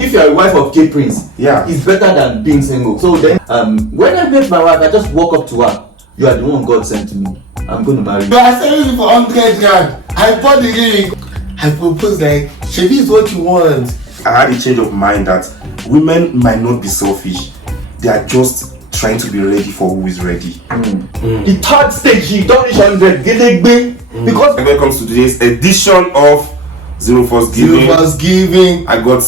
if you're a wife of J Prince, it's better than being single. So then, when I met my wife, I just walk up to her. You are the one God sent to me. I'm going to marry you. You are selling it for 100 grand. I bought the ring. I proposed like, Shebi is what you want. I had a change of mind that women might not be selfish. They are just trying to be ready for who is ready. The third stage, you don't reach 100. Because when it comes to today's edition of Zfgpodcast, I got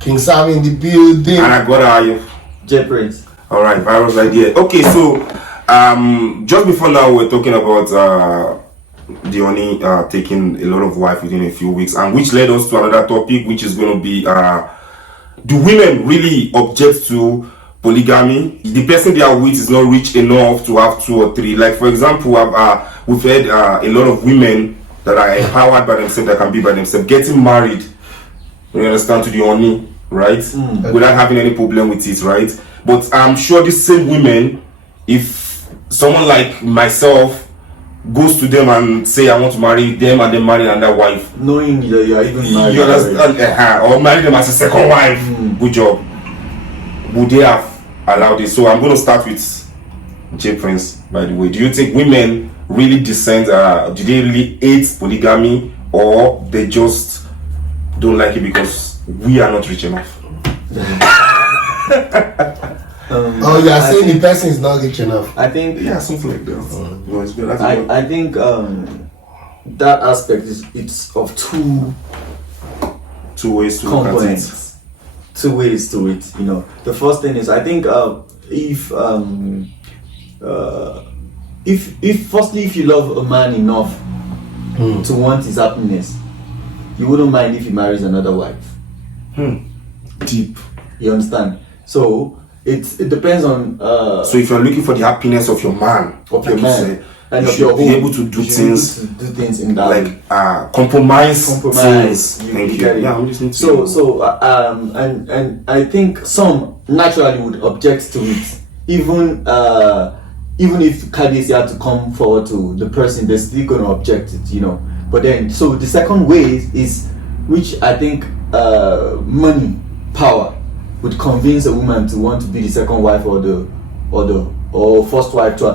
King Sam in the building, and I got J Prince. All right, virus idea. Okay, so just before now, we're talking about Dioni taking a lot of wife within a few weeks, and which led us to another topic, which is going to be do women really object to polygamy? The person they are with is not rich enough to have 2 or 3. Like for example, we've heard a lot of women that are empowered by themselves, that can be by themselves, getting married. You understand, to the Oni, right? Without having any problem with it, right? But I'm sure these same women, if someone like myself goes to them and say I want to marry them and then marry another wife, knowing that you are even married, you understand, or marry them as a second wife, good job, would they have allowed it? So I'm going to start with J Prince, by the way. Do you think women really dissent, do they really hate polygamy, or they just don't like it because we are not rich enough? you are saying the person is not rich enough. I think something like that. I think that aspect it's of two ways to components, 2 ways to it. You know, the first thing is I think if firstly, if you love a man enough to want his happiness, you wouldn't mind if he marries another wife. Deep. You understand? So it depends on. So if you're looking for the happiness of your man, and you of should your be home, able to do things in that like compromise. Thank you. Yeah, I'm listening to you. So and I think some naturally would object to it, even if KBC had to come forward to the person, they're still going to object it, you know. But then, so the second way is, which I think money, power, would convince a woman to want to be the second wife or first wife to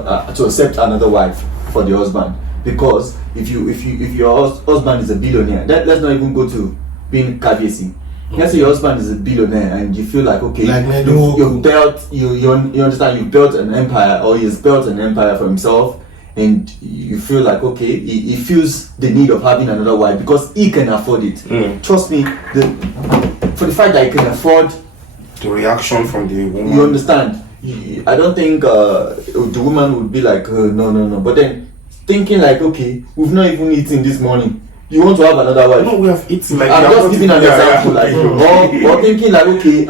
accept another wife for the husband. Because if your husband is a billionaire, let's not even go to being KBC. Let's say your husband is a billionaire and you feel like, okay, like you understand, you've built an empire, or he's built an empire for himself, and you feel like, okay, he feels the need of having another wife because he can afford it. Trust me, for the fact that he can afford, the reaction from the woman, you understand, I don't think the woman would be like, no. But then thinking like, okay, we've not even eaten this morning, you want to have another wife? No, we have eaten. Like, I'm just giving an example, like, or thinking like, okay,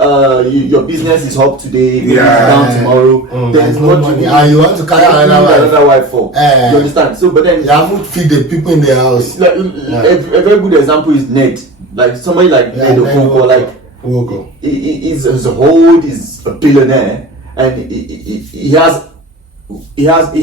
your business is up today, maybe it's down tomorrow. Then what money, you want to carry another wife for? You understand? So, but then you have to feed the people in the house. Like, a very good example is Ned, like somebody like Ned Okonkwo, like he's a billionaire, and he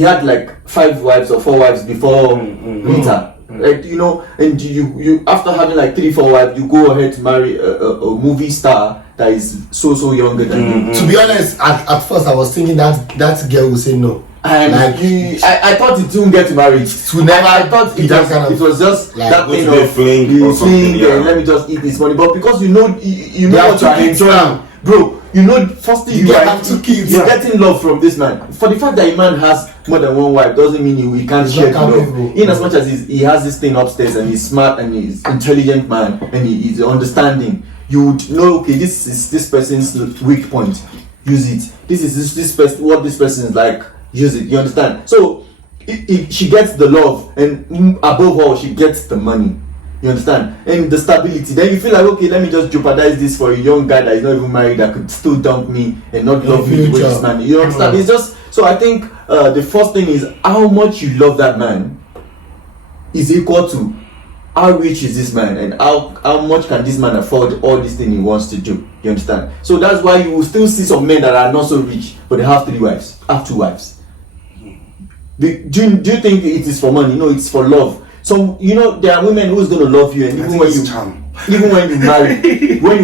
had like 5 wives or 4 wives before Rita. Like, you know, and you after having like 3-4 wives, you go ahead to marry a movie star that is so younger than you. To be honest, at first I was thinking that girl would say no. And like, I thought it wouldn't get married. I thought it was just like that thing of thing. Let me just eat this money. But because you know what you're enjoying, bro. You know, firstly you have 2 kids. You're getting love from this man. For the fact that a man has more than 1 wife doesn't mean he can't share love. In as much as he has this thing upstairs and he's smart and he's intelligent man and he's understanding, you would know, okay, this is this person's weak point. Use it. This is this person, what this person is like. Use it. You understand? So she gets the love, and above all, she gets the money. You understand? And the stability. Then you feel like, okay, let me just jeopardize this for a young guy that is not even married, that could still dump me and not love me the way this man. You understand? It's just, so I think the first thing is how much you love that man is equal to how rich is this man, and how much can this man afford all this thing he wants to do. You understand? So that's why you will still see some men that are not so rich, but they have 3 wives, have 2 wives. Do you think it is for money? No, it's for love. So, you know, there are women who's going to love you, and even when you even when you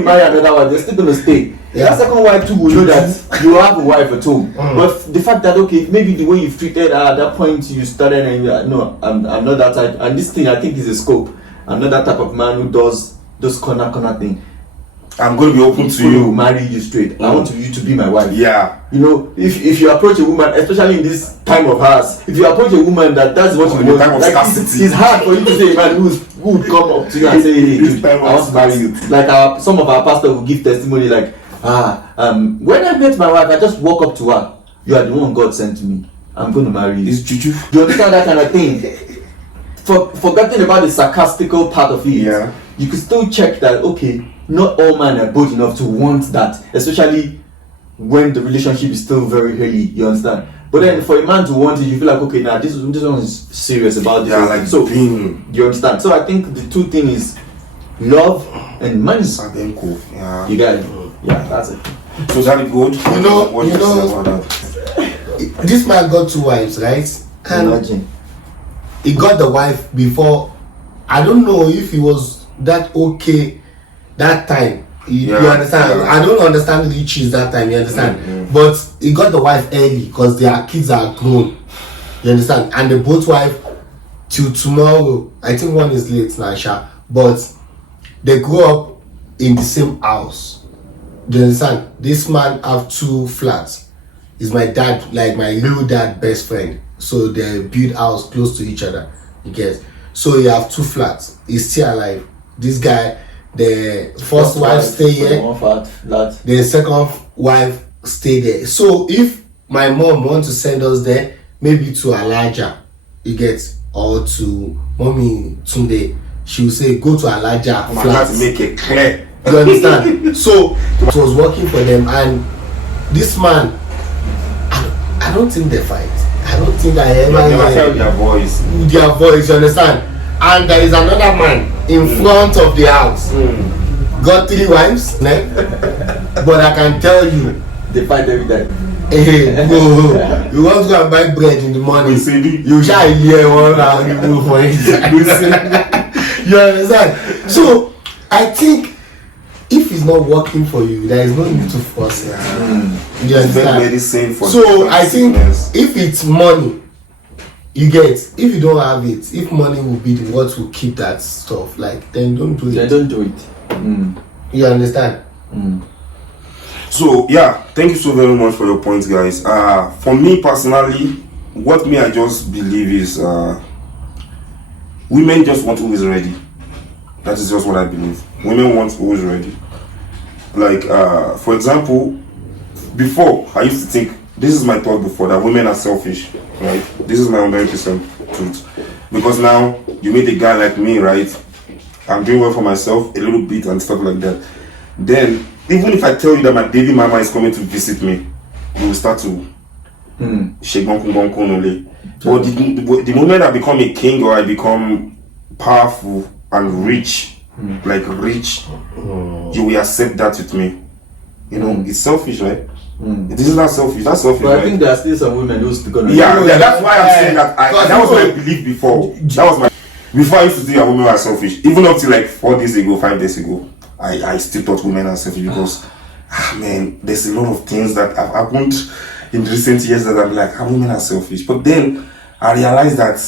marry another wife, they're still gonna stay. Yeah. That second wife too will know that you have a wife at home. But the fact that okay, maybe the way you treated her at that point you started and you're no, I'm not that type. And this thing I think is a scope. I'm not that type of man who does those corner thing. I'm going to be open to you. Marry you straight. I want you to be my wife. Yeah. You know, if you approach a woman, especially in this time of ours, if you approach a woman that's what you want, like it's hard for you to say a man who would come up to you and say, hey, dude, I want to marry you. Like some of our pastors will give testimony like, when I met my wife, I just walk up to her. You are the one God sent to me. I'm going to marry you. It's juju. Do you understand that kind of thing? Forgetting about the sarcastical part of it, you could still check that, okay, not all men are bold enough to want that, especially when the relationship is still very early, you understand? But then for a man to want it, you feel like, okay, now this one is serious about this. Yeah, like so you understand? So I think the two things is love and money. Yeah. You got it. Yeah, that's it. So is that good? You know, this man got 2 wives, right? And imagine. He got the wife before. I don't know if he was that okay that time. You understand? Yeah. I don't understand the issues that time. You understand? Mm-hmm. But he got the wife early because their kids are grown. You understand? And they both wife till tomorrow. I think one is late now, Sha. But they grew up in the same house. Do you understand? This man have 2 flats. Is my dad, like my real dad, best friend. So they build house close to each other. You get? So you have 2 flats. He's still alive. This guy, the first wife stay here. The second wife stay there. So if my mom wants to send us there, maybe to Alaja, you get, or to Mommy Tunde, she will say go to Alaja flat. To make it clear. You understand? So it was working for them, and this man, I don't think they fight. I don't think I ever heard their voice. Their voice, you understand? And there is another man in front of the house. Got 3 wives, but I can tell you, they fight every day. Hey, go. You want to go and buy bread in the morning? You shall hear one and you move for it. You understand? So I think if it's not working for you, there is no need to force it. You understand? So I think if it's money, you get. If you don't have it, if money will be what will keep that stuff, like then don't do it. Then don't do it. You understand? So yeah, thank you so very much for your points, guys. For me personally, what I just believe is women just want always ready. That is just what I believe. Women want always ready. Like for example, before I used to think, this is my thought before, that women are selfish, right? This is my 100% truth. Because now you meet a guy like me, right? I'm doing well for myself a little bit and stuff like that. Then even if I tell you that my baby mama is coming to visit me, you will start to shake only. But the moment I become a king or I become powerful and rich, like rich, you will accept that with me. You know, it's selfish, right? This is not selfish. That's selfish. But I think there are still some women who's gonna. Yeah, that's why I'm saying that. That was my belief before. That was my. Before I used to think that women were selfish. Even up to like 4 days ago, 5 days ago, I still thought women are selfish because, man, there's a lot of things that have happened in recent years that I'm like, women are selfish. But then I realized that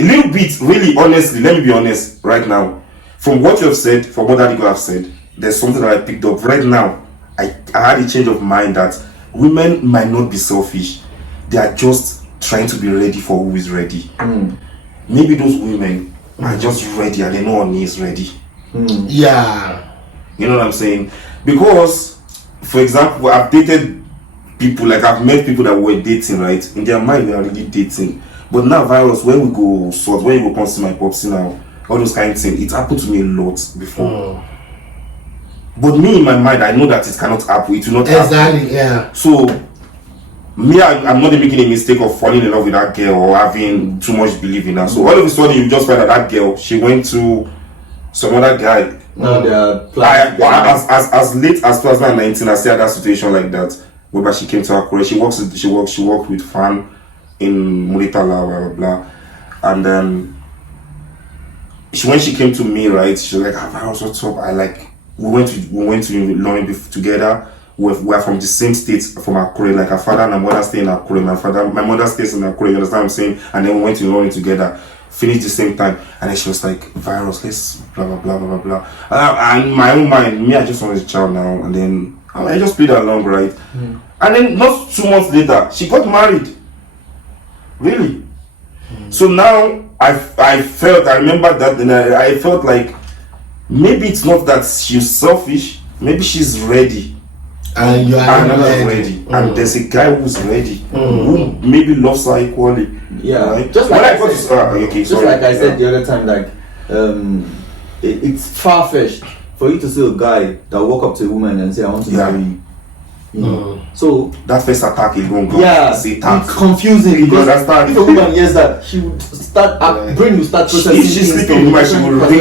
a little bit, really, honestly, let me be honest right now. From what you have said, from what Daddy God have said, there's something that I picked up right now. I had a change of mind that women might not be selfish. They are just trying to be ready for who is ready. Maybe those women are just ready and they know one is ready. Yeah. You know what I'm saying? Because, for example, I've dated people, like I've met people that were dating, right? In their mind, they are already dating. But now, virus, when we go sort, when you go come see my popsy now, all those kind of things, it happened to me a lot before. But me in my mind, I know that it cannot happen. It will not happen. Exactly, yeah. So, me, I'm not making a mistake of falling in love with that girl or having too much belief in her. So, all of a sudden, you just find that girl, she went to some other guy. Now they are planning. As late as 2019, I still had that situation like that. Whereby she came to Akure. She worked with Fan in Muritala, blah, blah, blah. And then when she came to me, right, she was like, Virus, what's up? We went to London together. We're from the same state, from Akure. Like her father and her mother stay in Akure. My mother stays in Akure. You understand what I'm saying? And then we went to London together, finished the same time. And then she was like, Virus, let's blah blah blah blah blah. And my own mind, me, I just wanted a child now. And then I just played along, right? And then not 2 months later, she got married. Really? So now I remember that, and I felt like maybe it's not that she's selfish, maybe she's ready. And you are not ready. And there's a guy who's ready, who maybe loves her equally. Yeah, right? just like I said the other time, like it's far-fetched for you to see a guy that walk up to a woman and say, I want to marry you. You know? So that first attack is going to it's confusing because if a woman hears that, she would start brain will start processing. If she's sleeping with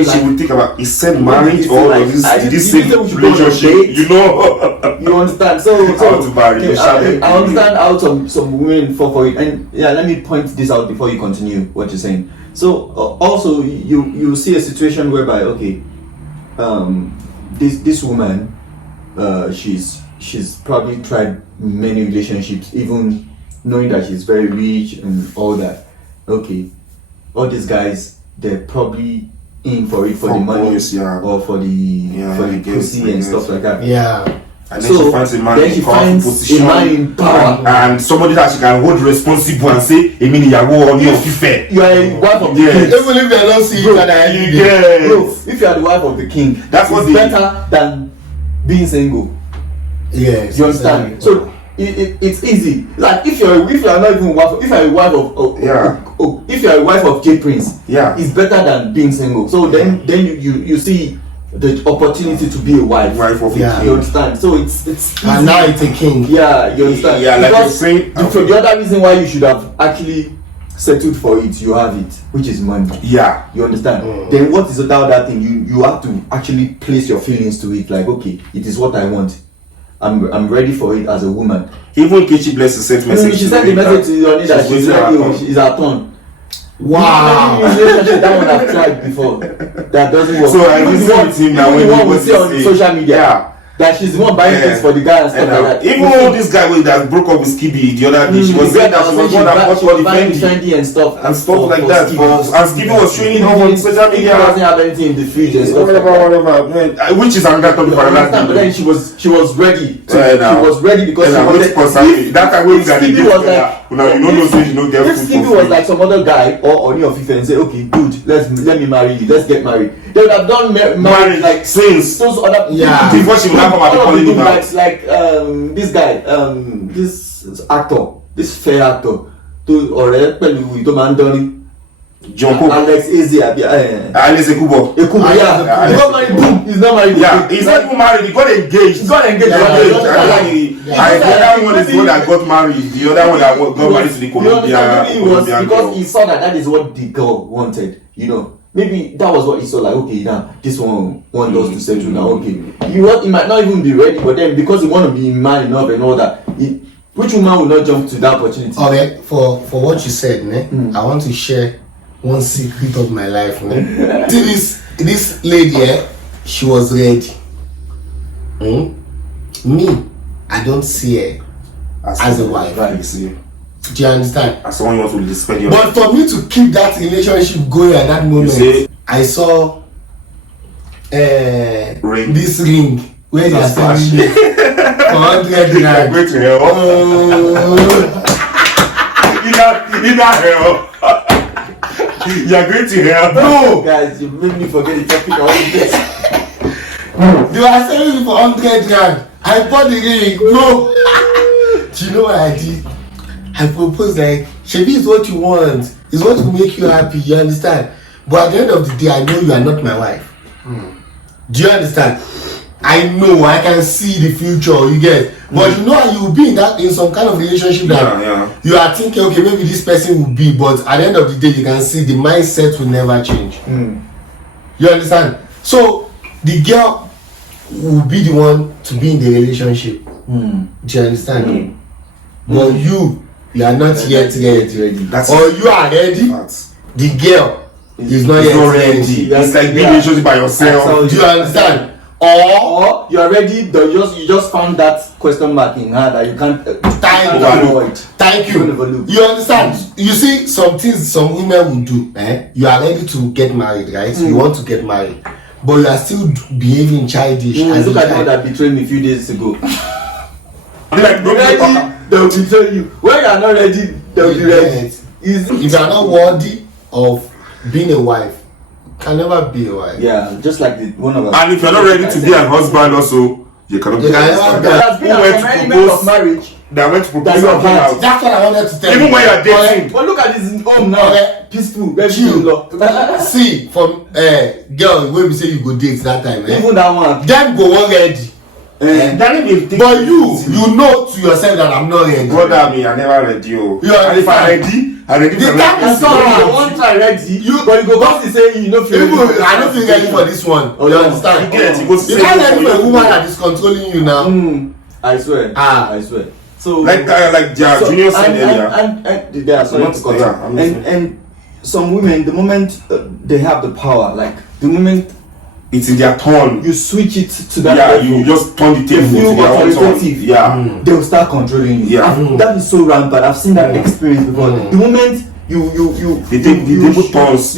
she would think about, is said marriage or this relationship? You know, you understand. So how to marry? I understand how some women fall for it, and let me point this out before you continue what you're saying. So also you see a situation whereby this woman, she's probably tried many relationships, even knowing that she's very rich and all that. Okay, all these guys, they're probably in for it for the money or for the pussy and stuff like that. Yeah. And then she finds a man in power and somebody that she can hold responsible and say, "Emini yawo oni ofife." You are a wife of the king. Even if they don't see each other every day. Bro, if you are the wife of the king, that's what's better than being single. Yes, you understand? Exactly. So it's easy. Like if you're not even wife, if you're a wife of J Prince, it's better than being single. So then you see the opportunity to be a wife of you understand? So it's easy. And now it's a king. Yeah, you understand? Yeah, like because you're saying, the other reason why you should have actually settled for it, you have it, which is money. Yeah, you understand? Then what is the other thing? You have to actually place your feelings to it. Like, okay, it is what I want. I'm ready for it as a woman. Even Kechi Bless sent message. She sent the message to Yoni that she's ready. She's her turn. Wow. That one I've tried before. That doesn't work. So I listen with him now when he was on social media. That she's the one buying things for the guy and stuff like that. Even this guy that broke up with Skibby the other day, she was saying that she was one that bought for the Fendi and stuff like that. And Skibby was showing it on social media. He doesn't have anything in the fridge and stuff. Whatever. Which is another topic for another thing. But then she was ready. She was ready because she wanted. That time when Skibby was like, you don't know, so you don't get food. If Skibby was like some other guy or Oni of Ife and say, okay, good, let me marry you, let's get married. They would have done marriage like since those other before she would have come at the Polygamy. Like this guy, this actor, this fair actor, Alex Eze, Alex Ekubo. He got married, boom, he's not married. Yeah, he's not even married, he got engaged. The other one is the one that got married. The other one that got married to the Colombian because he saw that is what the girl wanted, you know. Maybe that was what he saw, like, okay, now this one wants us to settle now, okay. He might not even be ready, but then because he want to be man enough and all that, which woman will not jump to that opportunity? Okay, for what you said, I want to share one secret of my life. This lady, she was ready. Me, I don't see her as a wife. Right. Do you understand? As someone you want to spend your But for me to keep that relationship going at that moment, I saw this ring where they are selling me for 100 rand. Going to hell. You're going to hell. No, guys, you made me forget the topic all this. They were selling me for 100 rand. I bought the ring. No. Do you know what I did? I proposed like, Shebi is what you want. It's what will make you happy. You understand? But at the end of the day, I know you are not my wife. Do you understand? I know, I can see the future. You get? But you know, you will be in some kind of relationship that you are thinking, okay, maybe this person will be. But at the end of the day, you can see the mindset will never change. You understand? So the girl will be the one to be in the relationship. Do you understand? But you are not yet ready. Or you are ready. The girl He's not ready. It's like being in a relationship by yourself. Do you understand? Or you are ready, you just found that question mark in her that you can't avoid. Thank you. You understand? You see, some things some women will do. You are ready to get married, right? You want to get married, but you are still behaving childish. Look at how that betrayed me a few days ago. Like, ready, they will betray you. When you are not ready, they will be ready. If you are not worthy of being a wife, can never be a wife. Yeah, just like one of us. And if you're not ready to be an husband, also, you cannot be a husband. That's been an element of marriage. They are meant to propose something else. That's what I wanted to tell you. Even when you're dating. But look at this home now. Peaceful, very chill. See, from girl, when we say you go date that time, even that one. Then go already. But you know to yourself that I'm not ready. Brother, me, I never ready. And if I'm ready, I'm ready. The time is not one try ready. But you go come to say you know feel ready. I don't feel ready for this one. You understand? You can't ready for a woman that is controlling you now. I swear. I swear. So like Junior said earlier. And some women, the moment they have the power, like the moment it's in their turn, you switch it to that. Yeah, you just turn the table to their own turn. Yeah, they will start controlling you. Yeah, that is so rampant. I've seen that experience before. The moment the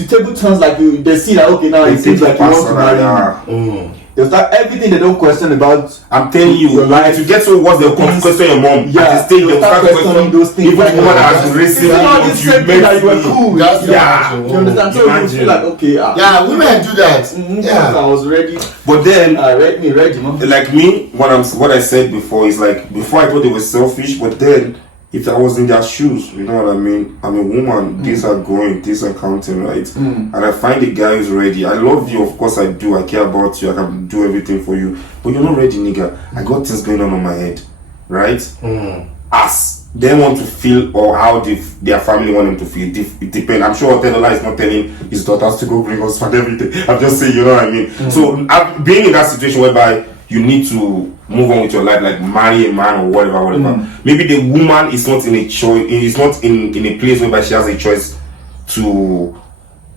table turns like they see that okay now it seems like you want to marry. They'll start everything they don't question about. I'm telling you, like to get so what they'll come question your mom. Yeah, at the stage they'll start questioning those things. Even the woman that has been racing you meant that you were cool. You understand? So you feel like okay. Women do that. I was ready. But then ready, man. Like me, what I said before is like before I thought they were selfish, but then if I was in their shoes, you know what I mean? I'm a woman, these are growing, these are counting, right? And I find the guy who's ready. I love you, of course I do, I care about you, I can do everything for you. But you're not ready, nigga. I got things going on my head, right? As they want to feel or how their family want them to feel, it depends. I'm sure Otedola is not telling his daughters to go bring us for everything. I'm just saying, you know what I mean? So being in that situation whereby you need to move on with your life, like marry a man or whatever. Maybe the woman is not in a choice, is not in a place whereby she has a choice to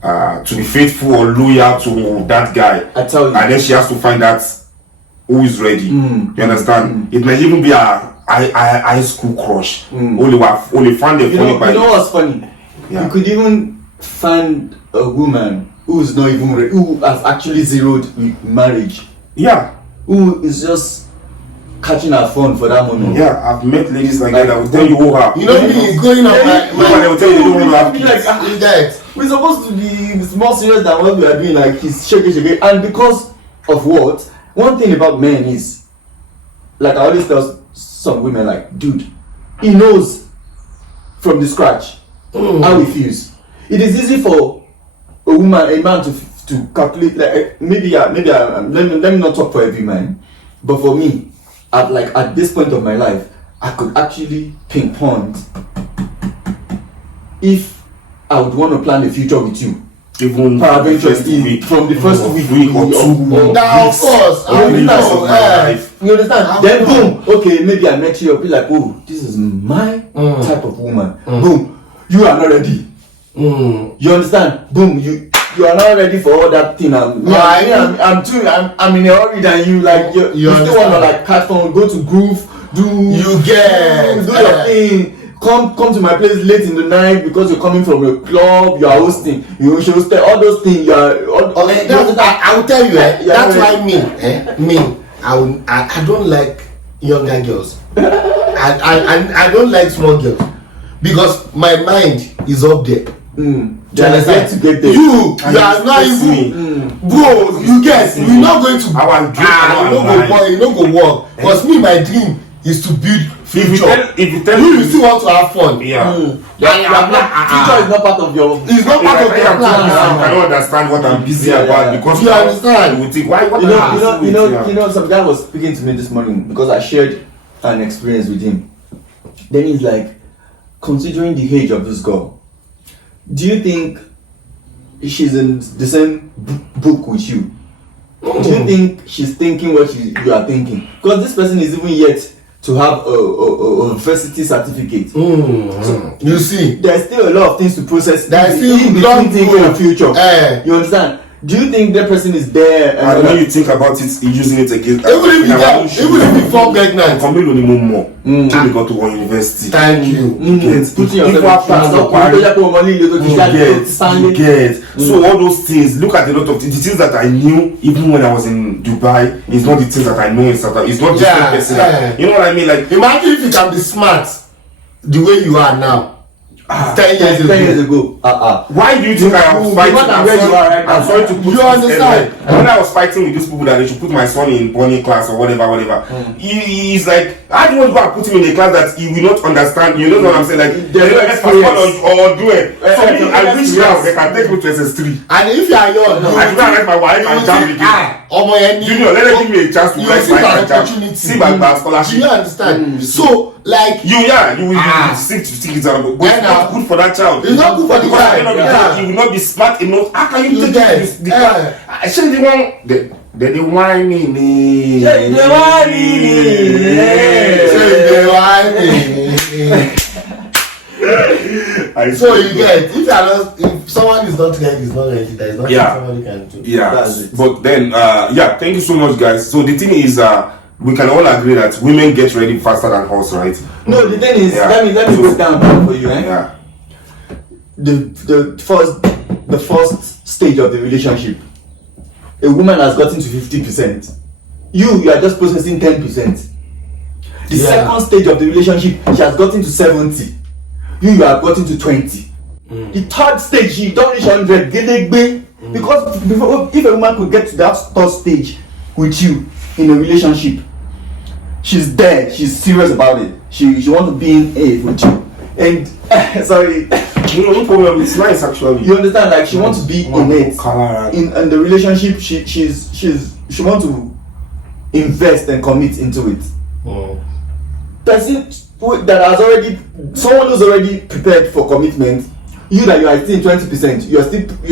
be faithful or loyal to that guy. I tell you. And then she has to find out who is ready. You understand? It might even be a high school crush. Only find the funny by. You know what's funny? Yeah. You could even find a woman who's not even ready, who has actually zeroed marriage. Yeah. Who is just catching her phone for that moment. Yeah, I've met ladies like that will tell you who are. You know me going up they will tell you they don't want to have kids. We're supposed to be more serious than what we are doing, like he's shaking. And because of what? One thing about men is, like I always tell some women, like, dude, he knows from the scratch how he feels. It is easy for a man to calculate, like maybe let me not talk for every man, but for me, at this point of my life, I could actually pinpoint if I would want to plan a future with you. Even from the first week or 2 weeks. Now, of course, you understand? Then boom, okay, maybe I met you, I'll be like, oh, this is my type of woman. Boom, you are not ready. You understand? Boom, you are not ready for all that thing. I'm in a hurry than you. Like you still want to like catch phone, go to groove, do your thing. Come to my place late in the night because you're coming from a club. You are hosting. You should stay. All those things. You are. I will tell you. That's why me. I don't like younger girls. I don't like small girls because my mind is up there. You understand? To get there. You are not even, bro. You get. We're not going to. You don't go work. Because me, my dream is to build future. If you tell you still want to have fun. Future is not part of your. It's not part of your plan. I don't understand what I'm busy about because you understand. We think why? You know, some guy was speaking to me this morning because I shared an experience with him. Then he's like, considering the age of this girl, do you think she's in the same book with you? Do you think she's thinking what you are thinking? Because this person is even yet to have a university certificate. So, you see, there's still a lot of things to process. There's still long things in the future. You understand? do you think that person is there? And when you think about it, using it against even if you fall pregnant, come a little more till you go to one university. Thank you. Putting yourself you get. So all those things, look at a lot of the things that I knew even when I was in Dubai. It's not the things that I know in South Africa. It's not the same person. That, you know what I mean? Like, imagine if you can be smart the way you are now. 10 years ago. Why do you think I was fighting? I'm sorry to put you understand. When I was fighting with these people that they should put my son in boarding class or whatever. He's like, I don't want to go and put him in a class that he will not understand. You know what I'm saying? Like, they don't expect or do it. So I wish now they can take me to SS3. And if you are young, I do not like my wife and jam again. Junior, let them give me a chance to like my opportunity. See my scholarship. Do you understand? So, like you will seek to take it out, but it's not good for that child. It's not good for the child. You will not be smart enough. How can you take this? Actually, they whine me. So you get if someone is not ready, is not ready. There is nothing somebody can do. Yeah, but then thank you so much, guys. So the thing is, we can all agree that women get ready faster than us, right? No, the thing is, let me break down for you. Yeah. The first stage of the relationship, a woman has gotten to 50%. You are just processing 10%. The second stage of the relationship, she has gotten to 70. You have gotten to 20. The third stage, she don't reach 100. Because if a woman could get to that third stage with you in a relationship, she's there, she's serious about it. She wants to be in it with you. And sorry, no problem. It's nice actually. You understand? Like she wants to be in it. In the relationship, she wants to invest and commit into it. Person that has already, someone who's already prepared for commitment. You that you are still 20%. You're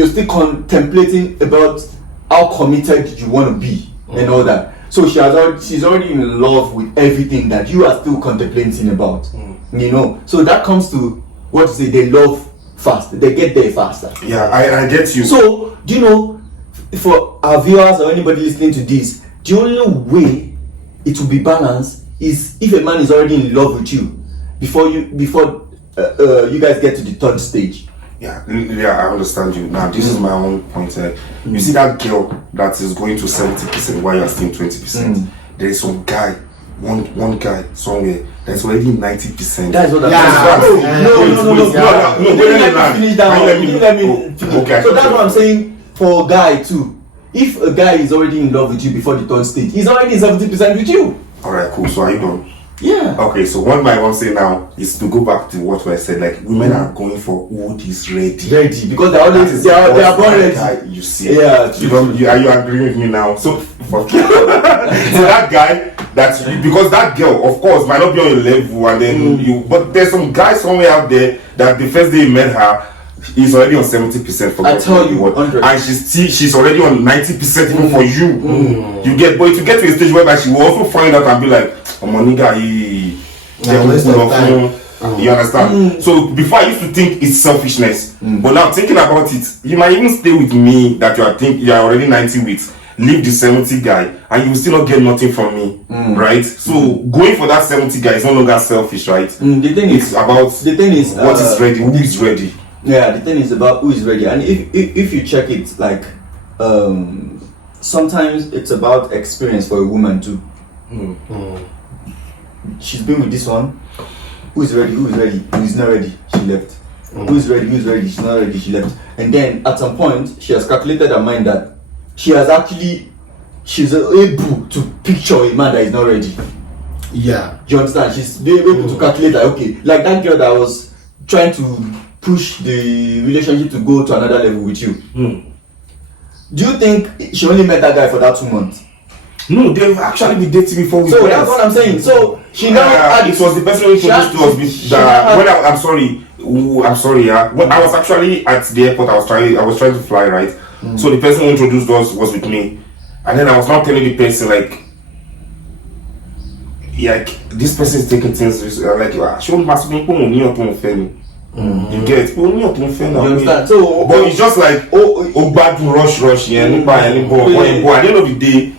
still contemplating about how committed you want to be and all that. So she's already in love with everything that you are still contemplating about. You know, so that comes to what to say. They love fast. They get there faster. Yeah, I get you. So do you know, for our viewers or anybody listening to this, the only way it will be balanced is if a man is already in love with you before you guys get to the third stage. Yeah, I understand you. Now, this is my own point. You see that girl that is going to 70% while you're still 20%. There is some guy, one guy somewhere that's already 90%. That's what I'm saying. No. So that's what I'm saying for a guy too. If a guy is already in love with you before the third stage, he's already 70% with you. Alright, cool. So are you done? Yeah. Okay, so what my mom say now is to go back to what I said. Like, women are going for who is ready. Because they're always they are born ready. Guy, you see. Yeah. Are you agreeing with me now? So that guy, because that girl, of course, might not be on your level, and then but there's some guy somewhere out there that the first day you met her, he's already on 70% for I tell you, and she's already on 90% even for you. You get, but if you get to a stage whereby she will also find out and be like, oh my nigga, you understand? So before I used to think it's selfishness, but now thinking about it, you might even stay with me that you are already 90 with, leave the 70 guy, and you will still not get nothing from me, right? So going for that 70 guy is no longer selfish, right? The thing is what is ready, who is ready. Yeah, the thing is about who is ready, and if you check it, like sometimes it's about experience for a woman too. She's been with this one. Who is ready? Who is not ready? She left. Who is ready? She's not ready. She left. And then at some point, she has calculated her mind that she's able to picture a man that is not ready. Yeah. Do you understand? She's able to calculate that. Okay, like that girl that was trying to push the relationship to go to another level with you. Do you think she only met that guy for that 2 months? No, they've actually been dating before. So that's what I'm saying. So she now it was the person who introduced to us. I'm sorry. When I was actually at the airport, I was trying to fly, right? So the person who introduced us was with me, and then I was now telling the person like, like this person is taking things like she won't pass me only on phone. You get only on phone. You understand? So, but it's just like bad to rush yeah. At the end of the day,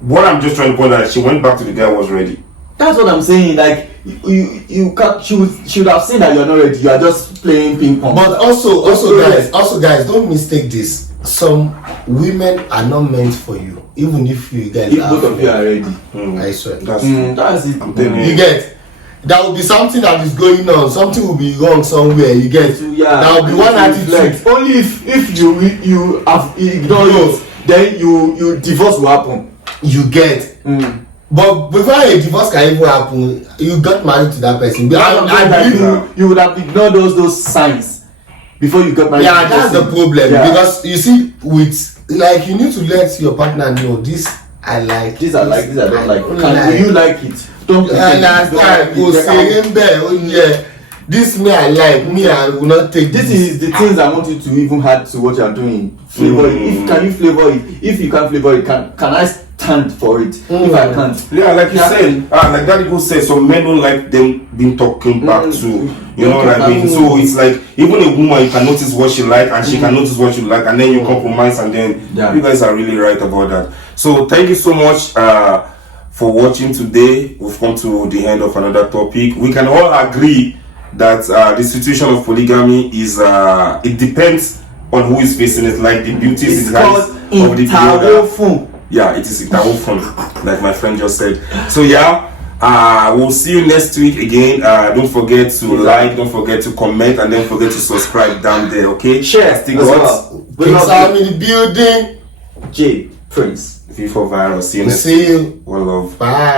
what I'm just trying to point out, she went back to the guy who was ready. That's what I'm saying. Like you can't. She would have seen that you're not ready. You are just playing ping pong. But also guys, don't mistake this. Some women are not meant for you, even if you guys. If both of you are ready, I swear. That's it. You get. There will be something that is going on. Something will be wrong somewhere. You get. Yeah. There will be one attitude. Only if you have ignored it, then you divorce will happen. You get. But before a divorce can even happen, you got married to that person. You would have ignored those signs before you got married. Yeah, that's the problem. Yeah. Because you see, with like you need to let your partner know this I like. This I like. This I don't like. Do you like it? Don't this me I like. Me I will not take. This is the things I want you to even add to what you are doing. Flavor it. Can you flavor it? If you can't flavor it, can I stand for it? If I can't, yeah, like you said, like Daddy Go said, some men don't like them being talking back to, you know what I mean? So it's like even a woman, you can notice what she like and she can notice what you like, and then you compromise, and then you guys are really right about that. So thank you so much for watching today. We've come to the end of another topic. We can all agree that the situation of polygamy is it depends on who is facing it. Like the beauty is in the eyes of the beholder. Yeah, it is fun, like my friend just said. So yeah, we'll see you next week again. Don't forget to like, don't forget to comment, and don't forget to subscribe down there. Okay, share. King Sam in the building. J Prince. V for Virus. See you next week. One love. Bye.